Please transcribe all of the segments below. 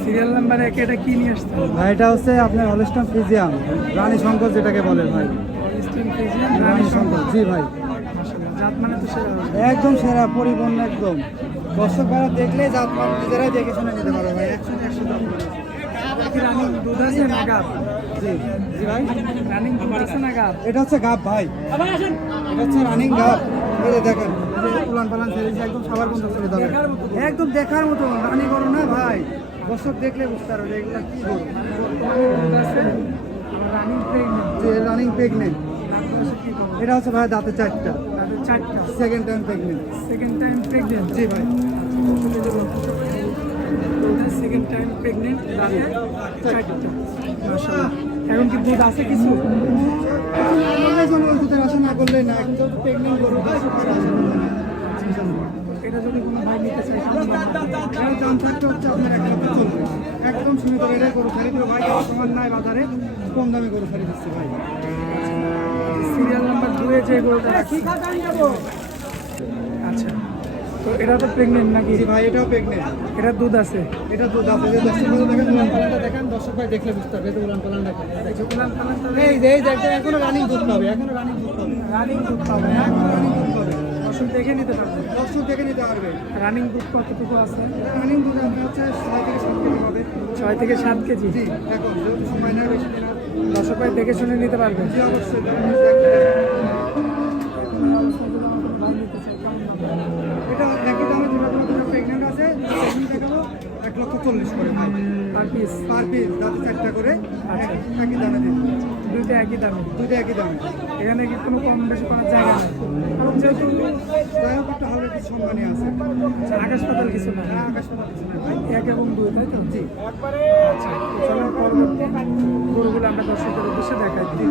Serial number 1 এটা কি নিয়ে আসছেন? ভাই এটা হচ্ছে আপনার হলস্টাইন ফ্রিজিয়ান রানী শঙ্কর যেটাকে বলে ভাই। হলস্টাইন ফ্রিজিয়ান রানী শঙ্কর, জি ভাই। মাশাআল্লাহ, জাত মানে তো সেরা। একদম সেরা, পরিপূর্ণ একদম। দর্শক ভাড়া দেখলে জাত মান নিজেরাই দেখে শুনে নিতে পারো ভাই। 100 দাম বলেছে। কি রানিং দুধ আছে না গাব? জি জি ভাই, রানিং দুধ আছে না গাব? এটা হচ্ছে গাব ভাই, এটা হচ্ছে রানিং গাব। এই যে দেখেন, এই যে উলান পালান ছেড়েছে, একদম সবার বন্ধ চলে যাবে, একদম দেখার মতো। রানী করো না ভাই, দর্শক দেখলে বুঝতে পারবে এগুলা কি করো। দুধ আছে আবার রানিং প্রেগন্যান্ট। যে রানিং প্রেগনেন্ট, কি খবর? এটা হচ্ছে ভাই দাঁতে 4টা, তাদের 4টা। Second time pregnant. Second time pregnant? জি ভাই। সেকেন্ড টাইম প্রেগন্যান্ট, তাদের 4টা। মাশাআল্লাহ। এখন কি দুধ আছে কিছু? দুধের আশা না করলেই না, একদম প্রেগনেন্ট গরু। এটা যদি কোনো ভাই নিতে চায় এর দাম থাকতে হচ্ছে আপনার 1,40,000, একদম সীমিত রেটে গরু ছাড়ি দেবো ভাই। সমান নাই বাজারে, কম দামে গরু ছাড়ি দিচ্ছে ভাই। সিরিয়াল নাম্বার 2 এ যে গরুটা রাখি। আচ্ছা, তো এটা তো প্রেগনেন্ট নাকি? জি ভাই, এটাও প্রেগনেন্ট। এটা দুধ আছে? এটা দুধ আছে। যে দর্শক ভাই দেখেন, উলান পালানটা দেখেন, দর্শক ভাই দেখলে বুঝতে পারবে। এই যে উলান পালান দেখেন, এই যে এখনো রানিং দুধ পাবে, এখনো রানিং দুধ পাবে, রানিং দুধ পাবে? এখনো রানিং দুধ পাবে। দর্শক দেখে নিতে পারবে? দর্শক দেখে নিতে পারবে। রানিং দুধ কতটুকু আছে? রানিং দুধ আপনার হচ্ছে 6 থেকে 7 কেজি হবে। 6 থেকে 7 কেজি? জি, এখন যেহেতু সময় নেই বেশি দিন আর। দর্শক ভাই দেখে শুনে নিতে পারবে? জি অবশ্যই। এটা একই দামে যেটা প্রেগনেন্ট আছে, প্রেগনেন্ট দেখাবো 1,40,000 করে ভাই। Per piece? পার পিস দাঁতে 4টা করে। আচ্ছা। একই দামে দিন, দুইটা একই দামে? দুইটা একই দামে। এখানে কি কোনো কম বেশি করার জায়গা নেই? কারণ যেহেতু যাই হোক একটা হালকা কিছু সম্মানই আছে। আকাশ পাতাল কিছু না, আকাশ পাতাল কিছু না ভাই। 1 এবং 2, তাই তো? জি। আচ্ছা, চলো পরবর্তী গরুগুলো আমরা দর্শকের উদ্দেশ্যে দেখাই দিই।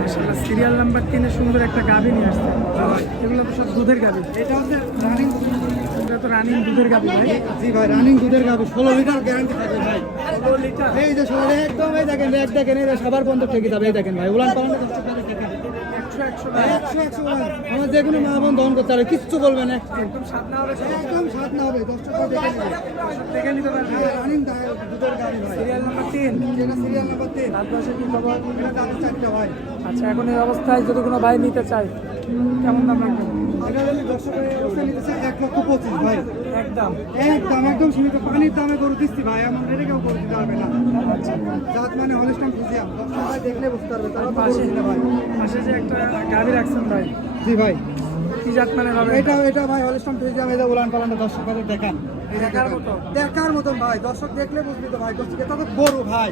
মাশাআল্লাহ, সিরিয়াল নাম্বার 3 এ সুন্দর একটা গাভী নিয়ে আসছে। এগুলো তো সব দুধের গাভী? এটা হচ্ছে রানিং। এটা তো রানিং দুধের গাভী ভাই? জি ভাই, রানিং দুধের গাভী। 16 লিটার গ্যারান্টি থাকে ভাই। 16 লিটার? এই যে 16 একদম, এই দেখেন, এক দেখেন, এই যে সবার বন্ধ থেকে যাবে। এই দেখেন ভাই, উলান পালান 100 100 আমার যে কোনো মা বোন দহন করতে পারে, কিচ্ছু বলবে না। একদম স্বাদ না হবে? একদম স্বাদ না হবে, দর্শক ভাই দেখে নেবে। দেখে নিতে পারবে? রানিং দুধের গাভী ভাই। Serial number 3? যেটা সিরিয়াল নাম্বার 3, তার পাশে কি খবর? এটা দাঁতে 4টা ভাই। আচ্ছা, এখন এই অবস্থায় যদি কোনো ভাই নিতে চায় কেমন দাম রাখবেন? এটা যদি দর্শকের অবস্থা নিতে চায় 1,25,000 ভাই। একদম? একদম সীমিত। পানির দামে গরু দিচ্ছি ভাই, এমন রেটে কেউ গরু দিতে পারবে না। আচ্ছা, জাত মানে হলস্টাইন ফ্রিজিয়ান, দর্শক ভাই দেখলে বুঝতে পারবে তারা তো পাশে গরু কিনে ভাই। পাশে যে একটা গাভী রাখছেন ভাই, জি ভাই, কি জাত মানে হবে? এটা ভাই হলস্টাইন ফ্রিজিয়ান। এই যে উলান পালানটা দর্শক ভাই দেখান, দেখার মতো? দেখার মতন ভাই, দর্শক দেখলে বুঝবি তো ভাই। দর্শক এটা তো গরু ভাই,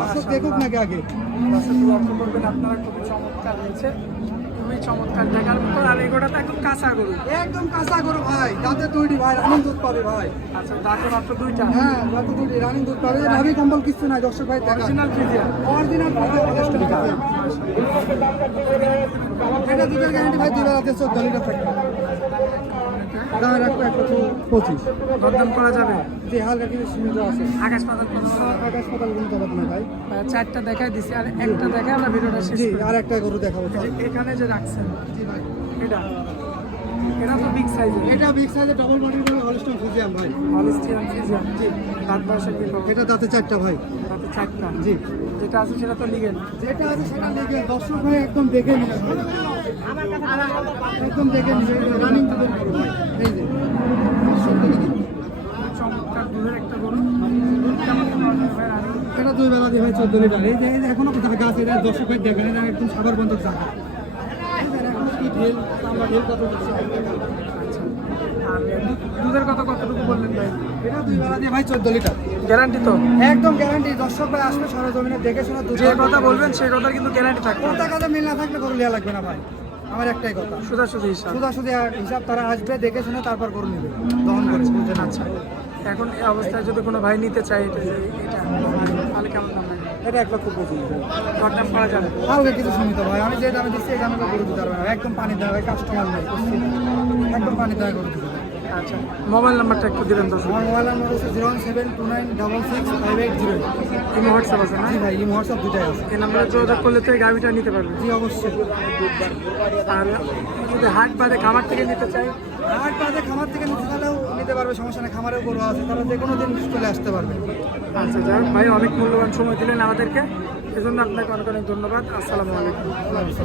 দর্শক দেখুক নাকি আগে। দর্শক লক্ষ্য করবেন, আপনারা খুবই চমৎকার হয়েছে, খুবই চমৎকার দেখার মতো। আর এগুলোটা তো একদম কাঁচা গরু? একদম কাঁচা গরু ভাই, দাঁতে তৈরি ভাই, রানিং দুধ পাবে ভাই। আচ্ছা, দাঁতে মাত্র 2টা? হ্যাঁ, দাঁতে তৈরি, রানিং দুধ পাবে। ভাবি কম্বল কিছু নাই, দর্শক ভাই দেখান। Original Friesian? Original Holstein Friesian. এটা দুধের গ্যারান্টি ভাই, 2 বেলাতে 14 লিটার থাকবে। দাম রাখবো 1,25,000। দরদাম করা যাবে? যে হালকা কিছু সীমিত আছে। আকাশ পাতাল কোনো? আকাশ পাতাল কোনো তফাৎ না ভাই। 4টা দেখাই দিছি, আর একটা দেখে আমরা ভিডিওটা শেষ জি, করি। আর একটা গরু দেখাবো। এই যে এখানে যে রাখছেন জি ভাই, এটা, এটা তো বিগ সাইজের। এটা বিগ সাইজের ডবল বডির গরু, হলস্টাইন ফ্রিজিয়ান ভাই। Holstein Friesian? জি। দাঁত বয়সে কি খবর? এটা দাঁতে 4টা ভাই। দাঁতে 4টা? জি, যেটা আছে সেটা তো লিগেল? যেটা আছে সেটা দেখে দর্শক ভাই একদম দেখে নিবে ভাই, একদম দেখে নিবে। রানিং দুধের গরু ভাই, এই যে দর্শক দেখে নিবে। চমৎকার দুধের একটা গরু। দুধ কেমন পাওয়া ভাই রানিং? এটা 2 বেলা দিয়ে ভাই 14 লিটার। এই যে এখনো কোথায় গাছ, এটা দর্শক ভাই দেখেন, এটা একদম সাবার বন্ধ জায়গা। এখন কি ঢেল, আমরা ঢেল কত দিচ্ছি। আর দুধের কথা কতটুকু বললেন ভাই? এটা 2 বেলা দিয়ে ভাই 14 লিটার। গ্যারান্টি তো? একদম গ্যারান্টি। দর্শক ভাই আসলে সরজমিনে দেখে শুনে দুধ যে কথা বলবেন সেই কথা কিন্তু গ্যারান্টি থাকবে? কোনটা কথা মিল না থাকলে গরু লিয়া লাগবে না ভাই, আমার একটাই কথা। সোজাসুজি হিসাব? সোজাসুজি হিসাব, তারা আসবে দেখে শুনে তারপর গরু নেবে, দহন করে বুঝছেন। আচ্ছা, এখন এই অবস্থায় যদি কোনো ভাই নিতে চায় এটা তাহলে কেমন দাম লাগবে? এটা 1,25,000। দরদাম করা যাবে? হালকা কিছু সীমিত ভাই, আমি যে দামে দিচ্ছি এই দামে তো গরু দিতে পারবে না। একদম পানি দেওয়া ভাই, কাস্টমার নেই, একদম পানি দেওয়া গরু দিতে হবে। আচ্ছা, মোবাইল নাম্বারটা একটু দিবেন দর্শক? আমার মোবাইল নাম্বার হচ্ছে 01729665808। ইমো হোয়াটসঅ্যাপ আছে না? জি ভাই, ইমো হোয়াটসঅ্যাপ দুটাই আছে। এই নাম্বারে যোগাযোগ করলে তো এই গাড়িটা নিতে পারবে? জি অবশ্যই। আর যদি হাট বাদে খামার থেকে নিতে চাই? হাট বাদে খামার থেকে নিতে চাইলেও নিতে পারবে, সমস্যা নেই। খামারেও গরু আছে, তারা যে কোনো দিন চলে আসতে পারবে। আচ্ছা যাক ভাই, অনেক মূল্যবান সময় দিলেন আমাদেরকে, এজন্য আপনাকে অনেক অনেক ধন্যবাদ। আসসালামু আলাইকুম। আল্লাহ হাফেজ।